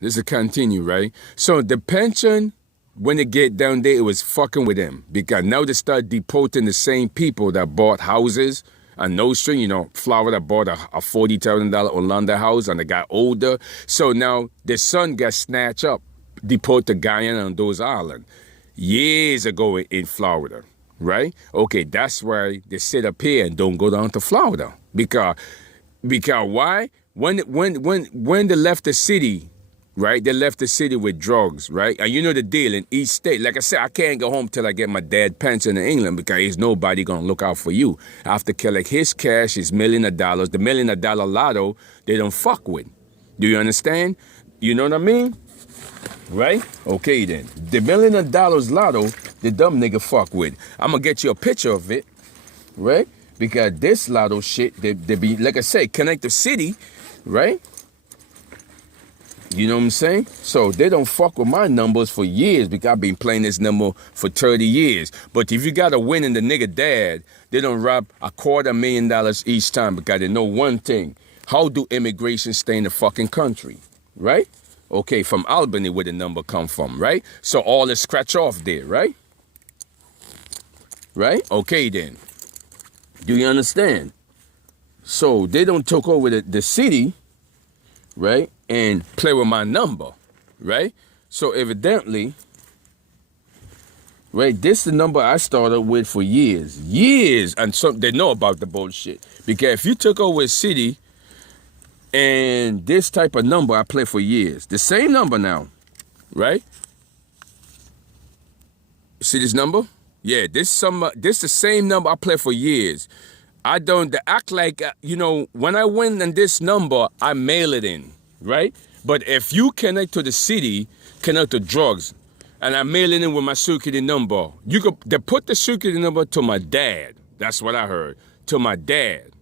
This is continue, right? So the pension, when they get down there, it was fucking with them because now they start deporting the same people that bought houses on No Street. Florida bought a $40,000 Orlando house and they got older. So now the son got snatched up, deported to Guyana and those islands years ago in Florida, right? Okay, that's why they sit up here and don't go down to Florida because why? When they left the city, right? They left the city with drugs, right? And you know the deal in each state. Like I said, I can't go home till I get my dad pension in England because there's nobody gonna look out for you. I have to collect his cash, his $1 million. The $1 million lotto, they don't fuck with. Do you understand? You know what I mean? Right? Okay then. The $1 million lotto, the dumb nigga fuck with. I'm gonna get you a picture of it, right? Because this lotto shit, they be, like I say, connect the city, right? You know what I'm saying? So they don't fuck with my numbers for years because I've been playing this number for 30 years. But if you got a win in the nigga dad, they don't rob $250,000 each time because they know one thing. How do immigration stay in the fucking country? Right? Okay, from Albany where the number come from, right? So all is scratch off there, right? Right? Okay then. Do you understand? So they don't take over the city, right? And play with my number, right? So evidently, right, this is the number I started with for years, and they know about the bullshit. Because if you took over a city and this type of number I play for years, the same number now, right? See this number? Yeah, this the same number I play for years. I don't act like, when I win in this number, I mail it in. Right? But if you connect to the city, connect to drugs, and I mail it in with my security number, they put the security number to my dad. That's what I heard. To my dad.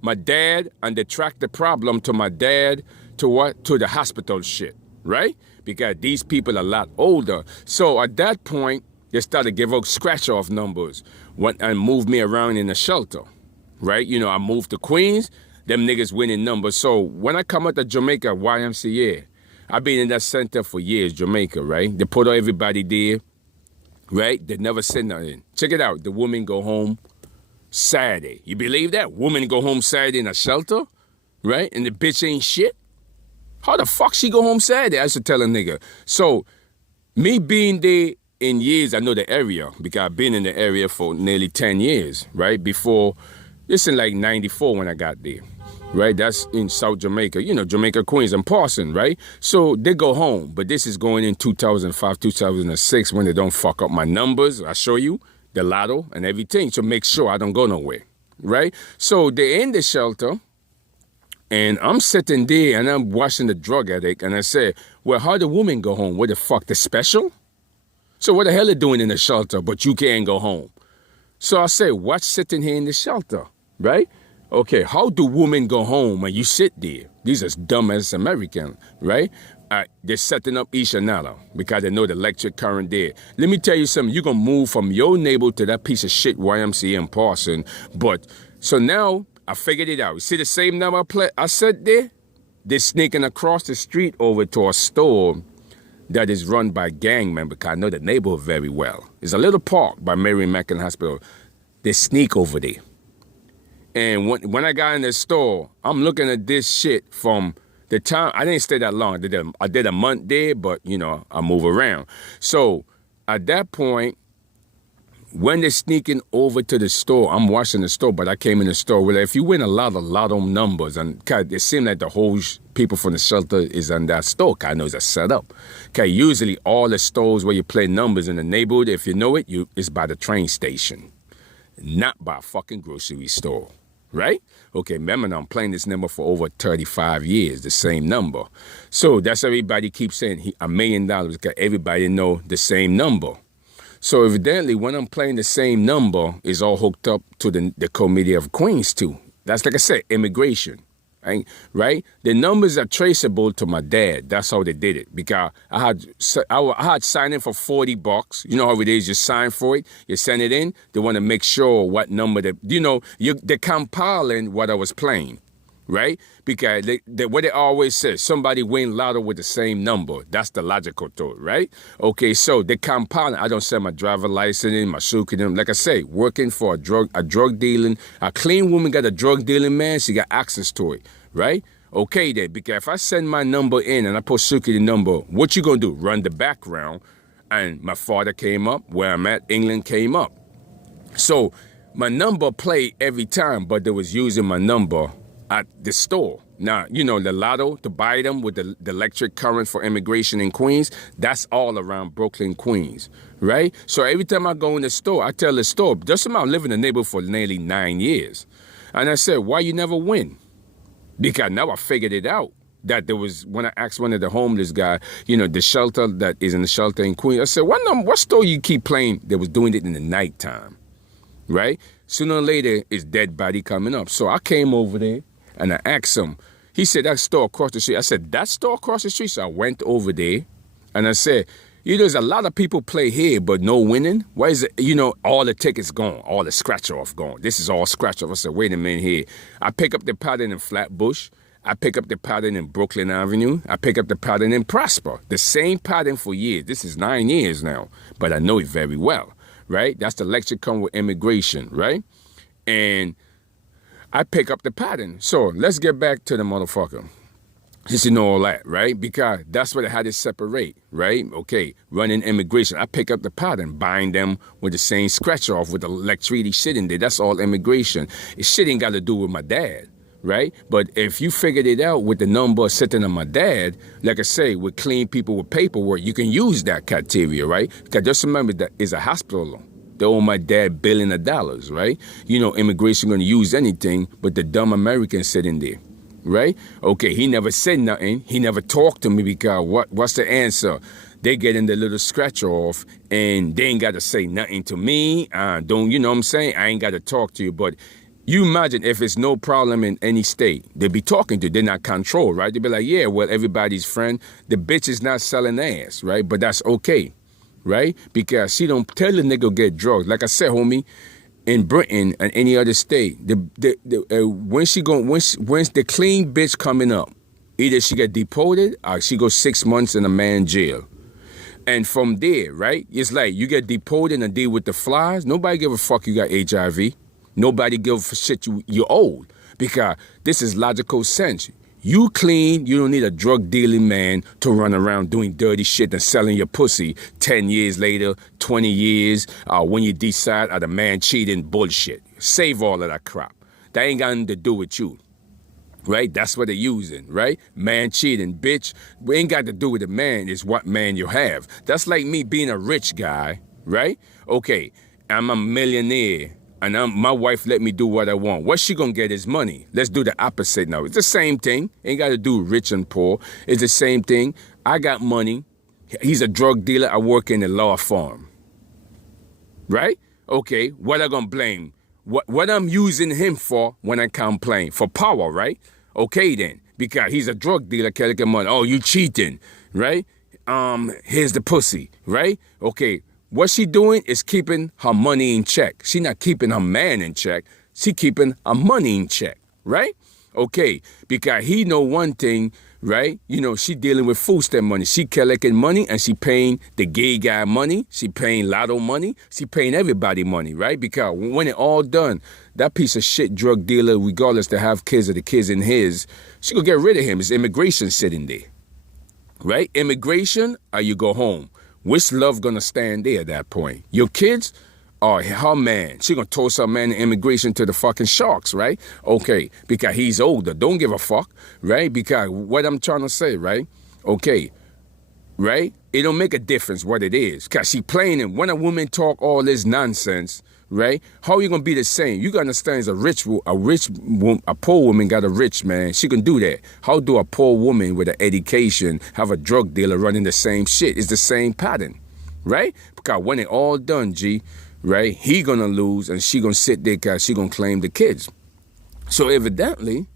My dad, and they track the problem to my dad to what? To the hospital shit. Right? Because these people are a lot older. So at that point, they started to give out scratch-off numbers and move me around in the shelter. Right? I moved to Queens. Them niggas winning numbers. So when I come out to Jamaica, YMCA, I've been in that center for years, Jamaica, right? They put everybody there, right? They never said nothing. Check it out. The women go home Saturday. You believe that? Women go home Saturday in a shelter, right? And the bitch ain't shit. How the fuck she go home Saturday? I should tell a nigga. So me being there in years, I know the area because I've been in the area for nearly 10 years, right? Before, this in like 94 when I got there. Right, that's in South Jamaica, Jamaica, Queens, and Parson, right? So they go home, but this is going in 2005, 2006 when they don't fuck up my numbers. I show you the lotto and everything to make sure I don't go nowhere, right? So they're in the shelter, and I'm sitting there and I'm watching the drug addict, and I say, well, how the woman go home? What the fuck, the special? So what the hell are doing in the shelter, but you can't go home? So I say, what's sitting here in the shelter, right? Okay, how do women go home and you sit there? These are dumb as American, right? They're setting up each another because they know the electric current there. Let me tell you something. You're going to move from your neighborhood to that piece of shit YMCA in Parson. But, so now I figured it out. You see the same number I said there? They're sneaking across the street over to a store that is run by gang members because I know the neighborhood very well. It's a little park by Mary Mackin Hospital. They sneak over there. And when I got in the store, I'm looking at this shit from the time. I didn't stay that long. I did a month there, but, I move around. So at that point, when they're sneaking over to the store, I'm watching the store, but I came in the store. Well, if you win a lot of numbers, and it seems like the whole people from the shelter is in that store. I know it's a setup. Usually all the stores where you play numbers in the neighborhood, if you know it, it's by the train station, not by a fucking grocery store. Right? Okay, remember now, I'm playing this number for over 35 years, the same number. So that's everybody keeps saying $1 million because everybody know the same number. So evidently, when I'm playing the same number, it's all hooked up to the Committee of Queens too. That's like I said, immigration. Right? The numbers are traceable to my dad. That's how they did it. Because I had signed in for $40. You know how it is. You sign for it. You send it in. They want to make sure what number they're compiling what I was playing. right? Because what they always say, somebody win lotto with the same number. That's the logical thought, right? Okay, so the compound, I don't sell my driver license in, my suki, like I say, working for a drug dealing, a clean woman got a drug dealing man, she got access to it, right? Okay then, because if I send my number in and I put Suki the number, what you gonna do? Run the background, and my father came up, where I'm at, England came up. So my number played every time, but they was using my number at the store. Now, the lotto, to buy them with the electric current for immigration in Queens, that's all around Brooklyn, Queens, right? So every time I go in the store, I tell the store, just about living in the neighborhood for nearly 9 years. And I said, why you never win? Because now I figured it out. That there was, when I asked one of the homeless guy, the shelter that is in the shelter in Queens, I said, what store you keep playing? They was doing it in the nighttime, right? Sooner or later, it's dead body coming up. So I came over there and I asked him. He said, that store across the street. I said, that store across the street? So I went over there and I said, there's a lot of people play here, but no winning. Why is it, all the tickets gone, all the scratch off gone. This is all scratch off. I said, wait a minute here. I pick up the pattern in Flatbush. I pick up the pattern in Brooklyn Avenue. I pick up the pattern in Prosper. The same pattern for years. This is 9 years now, but I know it very well, right? That's the lecture come with immigration, right? And I pick up the pattern. So let's get back to the motherfucker. Just all that, right? Because that's what I had to separate, right? Okay, running immigration. I pick up the pattern, buying them with the same scratch off with the electricity shit in there. That's all immigration. It shit ain't got to do with my dad, right? But if you figured it out with the number sitting on my dad, like I say, with clean people with paperwork, you can use that criteria, right? Because just remember that it's a hospital loan. They owe my dad billions of dollars, right? Immigration going to use anything, but the dumb Americans sitting there, right? Okay, he never said nothing. He never talked to me because what's the answer? They get in the little scratch off and they ain't got to say nothing to me. You know what I'm saying? I ain't got to talk to you, but you imagine if it's no problem in any state, they'd be talking to you. They're not controlled, right? They'd be like, yeah, well, everybody's friend. The bitch is not selling ass, right? But that's okay, right? Because she don't tell the nigga get drugs. Like I said, homie, in Britain and any other state, when the clean bitch coming up, either she get deported or she goes 6 months in a man jail. And from there, right, it's like you get deported and deal with the flies. Nobody give a fuck you got HIV. Nobody give a shit you're old. Because this is logical sense. You clean, you don't need a drug dealing man to run around doing dirty shit and selling your pussy 10 years later, 20 years, when you decide the man cheating bullshit. Save all of that crap. That ain't got nothing to do with you. Right? That's what they're using, right? Man cheating, bitch. We ain't got to do with the man, it's what man you have. That's like me being a rich guy, right? Okay, I'm a millionaire. And my wife let me do what I want. What she gonna get is money. Let's do the opposite now. It's the same thing. Ain't got to do rich and poor. It's the same thing. I got money. He's a drug dealer. I work in a law firm. Right? Okay, what I gonna blame? What I'm using him for when I complain? For power, right? Okay then. Because he's a drug dealer, can't get money. Oh, you cheating, right? Here's the pussy, right? Okay. What she doing is keeping her money in check. She not keeping her man in check. She keeping her money in check, right? Okay, because he know one thing, right? She dealing with food stamp money. She collecting money and she paying the gay guy money. She paying lotto money. She paying everybody money, right? Because when it all done, that piece of shit drug dealer, regardless to have kids or the kids in his, she gonna get rid of him. It's immigration sitting there, right? Immigration or you go home. Which love gonna stand there at that point? Your kids or her man? She gonna toss her man in immigration to the fucking sharks, right? Okay, because he's older. Don't give a fuck, right? Because what I'm trying to say, right? Okay, right? It don't make a difference what it is. Because she playing it. When a woman talk all this nonsense, right? How are you gonna be the same? You gotta understand, as a poor woman got a rich man. She can do that. How do a poor woman with an education have a drug dealer running the same shit? It's the same pattern, right? Because when it all done, G, right? He gonna lose and she gonna sit there because she gonna claim the kids. So evidently,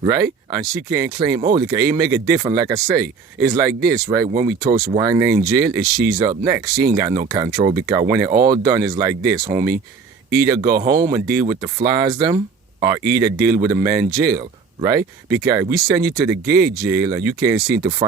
right? And she can't claim, oh, look, it make a difference. Like I say, it's like this, right? When we toast wine in jail, she's up next. She ain't got no control because when it all done, it's like this, homie. Either go home and deal with the flies them or either deal with a man jail. right? Because we send you to the gay jail and you can't seem to find